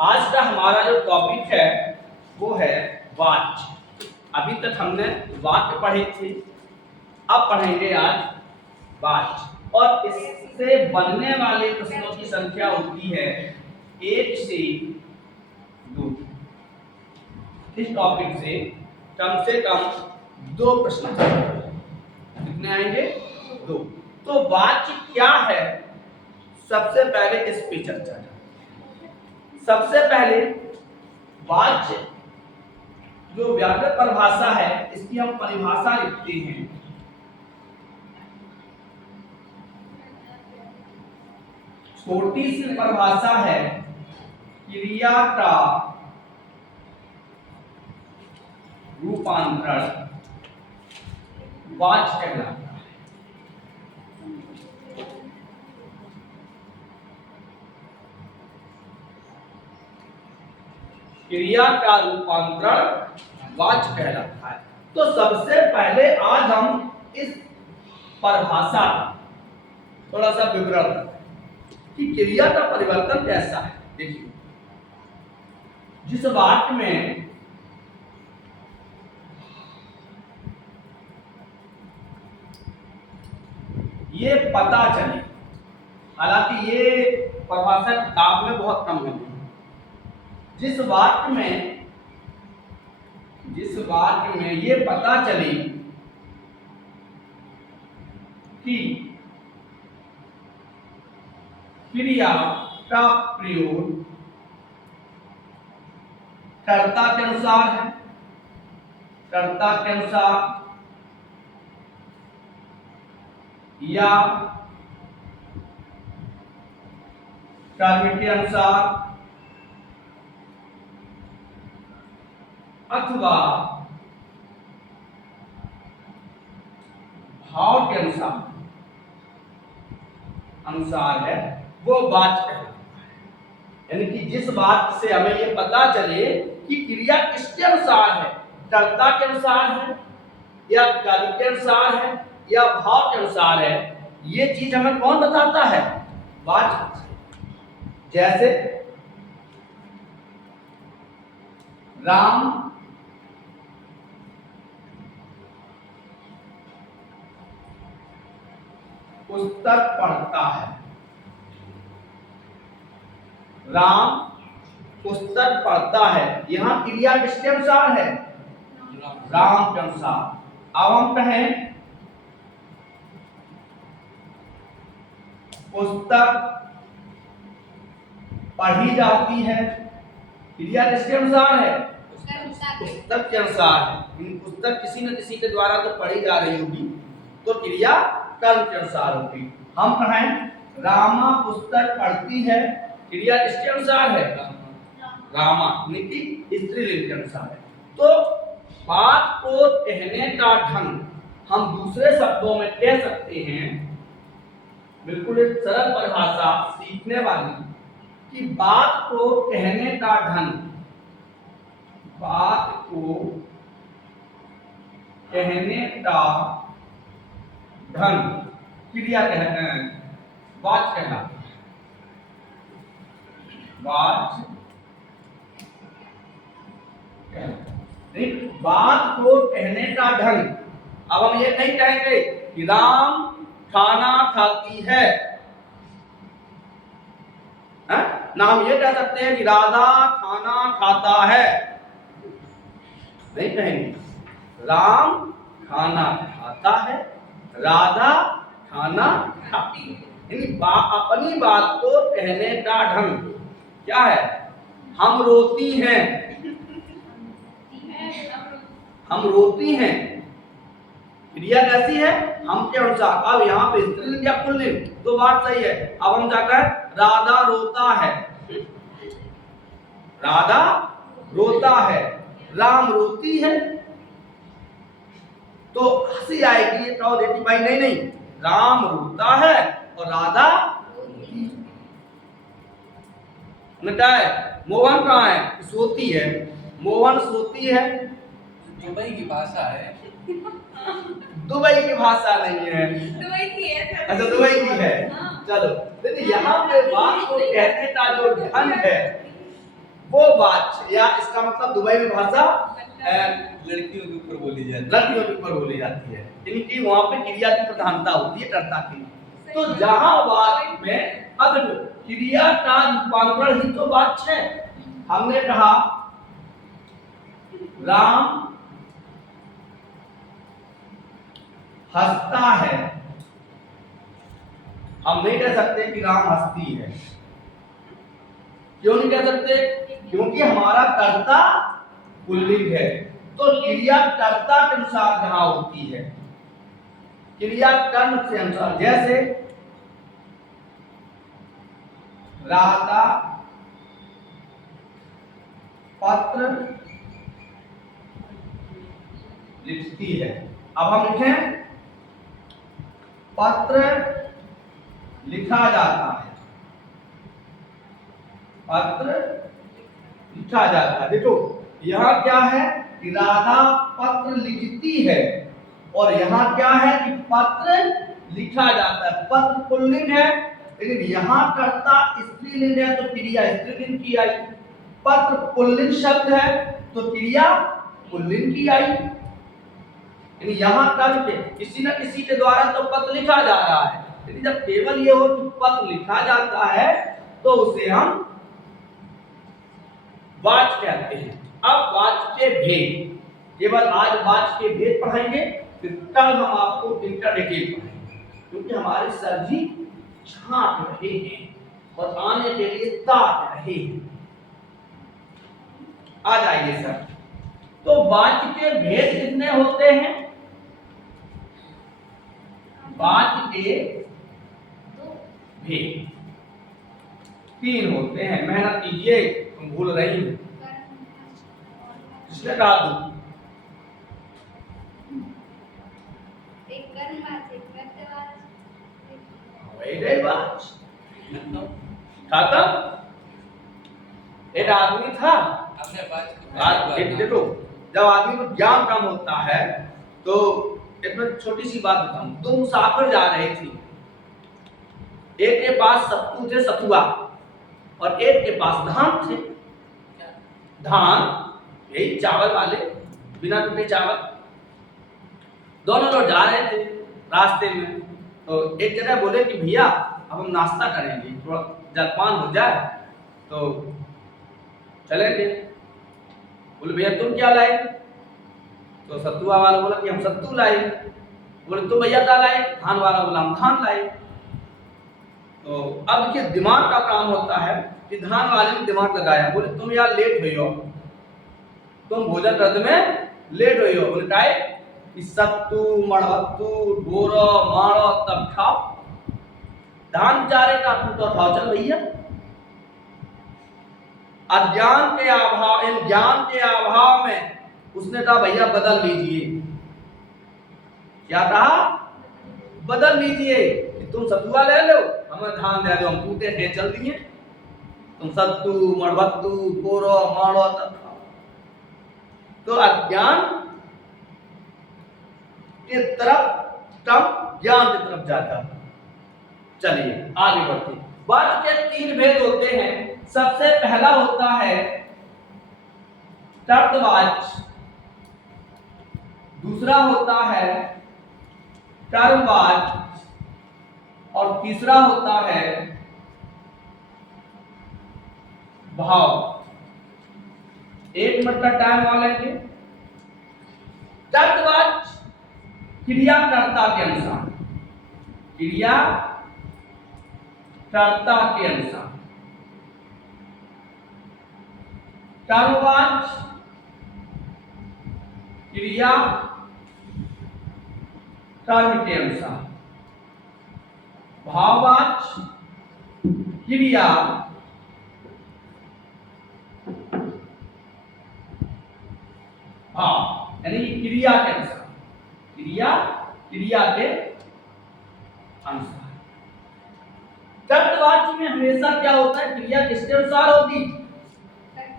आज का हमारा जो टॉपिक है वो है वाक्य। अभी तक हमने वाक्य पढ़े थे, अब पढ़ेंगे आज वाक्य। और इससे बनने वाले प्रश्नों की संख्या होती है 1 से 2। इस टॉपिक से कम 2 प्रश्न कितने आएंगे? 2। तो वाक्य क्या है, सबसे पहले इस पे चर्चा करें। सबसे पहले वाक्य जो व्याकरण परिभाषा है, इसकी हम परिभाषा लिखते हैं। छोटी सी परिभाषा है, क्रिया का रूपांतरण वाच्य कहलाता है। क्रिया का रूपांतरण वाच्य कहलाता है। तो सबसे पहले आज हम इस परिभाषा थोड़ा सा विवरण कि क्रिया का परिवर्तन कैसा है। देखिए, जिस वाक्य में ये पता चले, हालांकि ये परिभाषा किताब में बहुत कम है, जिस वाक्य में ये पता चले कि क्रिया का प्रयोग कर्ता के अनुसार है, कर्ता के अनुसार या कर्म के अनुसार अथवा भाव के अनुसार है, वो वाच्य कहलाता है। यानी कि जिस बात से हमें ये पता चले कि क्रिया किसके अनुसार है, कर्ता के अनुसार है या कर्म के अनुसार है या भाव के अनुसार है, ये चीज हमें कौन बताता है? वाच्य। जैसे राम पुस्तक पढ़ता है। राम पुस्तक पढ़ता है, यहां क्रिया किसके अनुसार है? राम के अनुसार। अब हम कहें पुस्तक पढ़ी जाती है, क्रिया किसके अनुसार है? पुस्तक के अनुसार है। पुस्तक किसी न किसी के द्वारा तो पढ़ी जा रही होगी, तो क्रिया कर्म के अनुसार होगी। हम कहें रामा पुस्तक पढ़ती है, क्रिया किसके अनुसार है? रामा, यानी कि स्त्रीलिंग के अनुसार है। तो बात को कहने का ढंग हम दूसरे शब्दों में कह सकते हैं, बिल्कुल एक सरल परिभाषा सीखने वाली, कि बात को कहने का ढंग, बात को कहने का ढंग क्रिया कहते हैं, वाच्य कहलाता है। वाच्य बात को कहने का ढंग। अब हम ये नहीं कहेंगे कि राम खाना खाती है, ना हम ये कह सकते हैं कि राधा खाना खाता है, नहीं कहेंगे। राम खाना खाता है, राधा खाना खाती है। यानी अपनी बात को कहने का ढंग क्या है? हम रोती हैं, हम रोती हैं, क्रिया कैसी है? हम के अनुसार। अब यहाँ पे स्त्रीलिंग या पुल्लिंग, तो बात सही है। अब हम जाकर राधा रोता है, राधा रोता है, राम रोती है, तो हंसी आएगी, ये कहो देती भाई नहीं, राम रोता है और राधा क्या है? मोहन कहाँ है? सोती है, मोहन सोती है। दुबई की भाषा है। दुबई की भाषा नहीं है, दुबई की है। अच्छा दुबई की है। चलो, देखिए यहाँ पे बात को कहने का जो ढंग है, वो वाच, या इसका मतलब दुबई में भाषा लड़कियों के ऊपर बोली जाती है। लड़कियों के ऊपर बोली जाती है, इनकी वहां पे क्रिया की प्रधानता होती है कर्ता की। तो जहां वाच में अब क्रिया का रूपांतरण ही तो वाच है। हमने कहा राम हंसता है, हम नहीं कह सकते कि राम हंसती है। क्यों नहीं कह सकते? क्योंकि हमारा कर्ता पुल्लिंग है। तो क्रिया कर्ता के अनुसार जहां होती है, क्रिया कर्म के अनुसार, जैसे राधा पत्र लिखती है। अब हम लिखें पत्र लिखा जाता है, पत्र लिखा जाता है। देखो यहाँ क्या है कि राधा पत्र लिखती है, और यहाँ क्या है कि पत्र लिखा जाता है। पत्र पुल्लिंग है, लेकिन यहाँ कर्ता स्त्रीलिंग है, तो क्रिया स्त्रीलिंग की आई। पत्र पुल्लिंग शब्द है, तो क्रिया पुल्लिंग की आई। यानी यहाँ कर्म के किसी न किसी के द्वारा तो पत्र लिखा जा रहा है, लेकिन जब केवल ये हो कि पत्र लिखा जाता है तो उसे हम वाच कहते हैं। अब वाच के भेद, केवल आज वाच के भेद पढ़ाएंगे, फिर कल हम आपको इनका डिटेल पढ़ाएंगे, क्योंकि हमारे सर जी छांट रहे हैं और आने के लिए ताक रहे हैं। आ जाइए सर। तो वाच के भेद कितने होते हैं? वाच के भेद 3 होते हैं। मेहनत कीजिए, तुम भूल रही हो। किसने कहा तू? खत्म। एक आदमी था, देखो जब आदमी को ज्ञान कम होता है तो एक छोटी सी बात बताऊं। 2 मुसाफिर जा रहे थे, एक के पास सत्तू थे, सतुआ, और एक के पास धान थे। धान यही चावल वाले, बिना टूटे चावल। दोनों लोग जा रहे थे रास्ते में, तो एक जगह बोले कि भैया अब हम नाश्ता करेंगे, थोड़ा जलपान हो जाए तो चलेंगे। बोले भैया तुम क्या लाए? तो सत्तुआ वाला बोला कि हम सत्तू लाए। बोले तुम भैया क्या लाए? धान वाला बोला हम धान लाए। तो अब देखिए दिमाग का काम होता है कि धान वाले ने दिमाग लगाया, बोले तुम यार लेट हुई हो, तुम भोजन रथ में लेट हुई हो। बोले काहे? कि सत्तू मड़हत्तू डोरो मारो तब खाओ, धान चारे का तू तो खाओ, चल भैया। अज्ञान के अभाव, इन ज्ञान के अभाव में उसने कहा भैया बदल लीजिए। क्या कहा? बदल लीजिए, तुम सत्तुआ ले लो, हमें धान दे दो, हम टूटे थे चल दिए। तुम सत्तू मड़बत्तू गोरो मारो तब खाओ। तो अज्ञान के तरफ कम, ज्ञान की तरफ जाता। चलिए आगे बढ़ते। वाच के 3 भेद होते हैं। सबसे पहला होता है तर्कवाच, दूसरा होता है कर्मवाच, और तीसरा होता है भाव। 1 मिनट का टाइम मान लेंगे। तर्कवाच क्रिया कर्ता के अनुसार, क्रिया कर्ता के अनुसार। कर्मवाच क्रिया कर्म के अनुसार। भाववाच क्रिया भाव, यानी क्रिया के अनुसार, क्रिया के अनुसार। कर्तवाच्य में हमेशा क्या होता है? क्रिया किसके अनुसार होगी?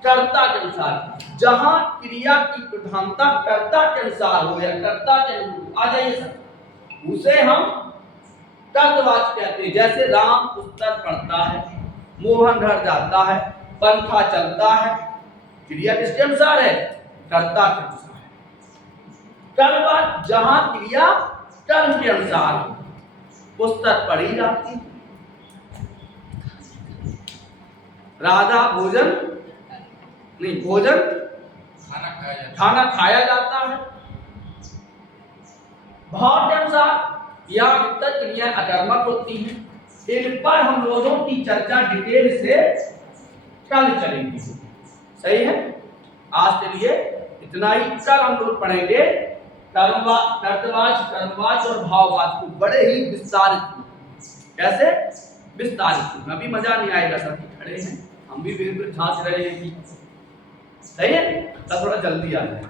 कर्ता के अनुसार। जहां क्रिया की प्रधानता कर्ता के अनुसार हो या कर्ता के अनुरूप आ जाइए सर, उसे हम कर्तवाच्य कहते हैं। जैसे राम पुस्तक पढ़ता है, मोहन घर जाता है, पंखा चलता है, क्रिया किसके अनुसार है? कर्ता के अनुसार है। कर्मवाच्य जहां क्रिया कर्म के अनुसार है, पुस्तक पढ़ी जाती है। राधा भोजन नहीं, भोजन खाना खाया जाता है। भाव के अनुसार या वितरक क्रियाएं अकर्मक होती हैं। इन पर हम लोगों की चर्चा डिटेल से कल चलेगी। सही है, आज के लिए इतना ही। कल हम लोग पढ़ेंगे कर्तवाच्य, कर्मवाच्य और भाववाच्य को बड़े ही विस्तारित। कैसे विस्तारित? अभी मजा नहीं आएगा, सर खड़े हैं, हम भी बिल्कुल झांक रहे हैं कि सही है, तब थोड़ा जल्दी आ जाए।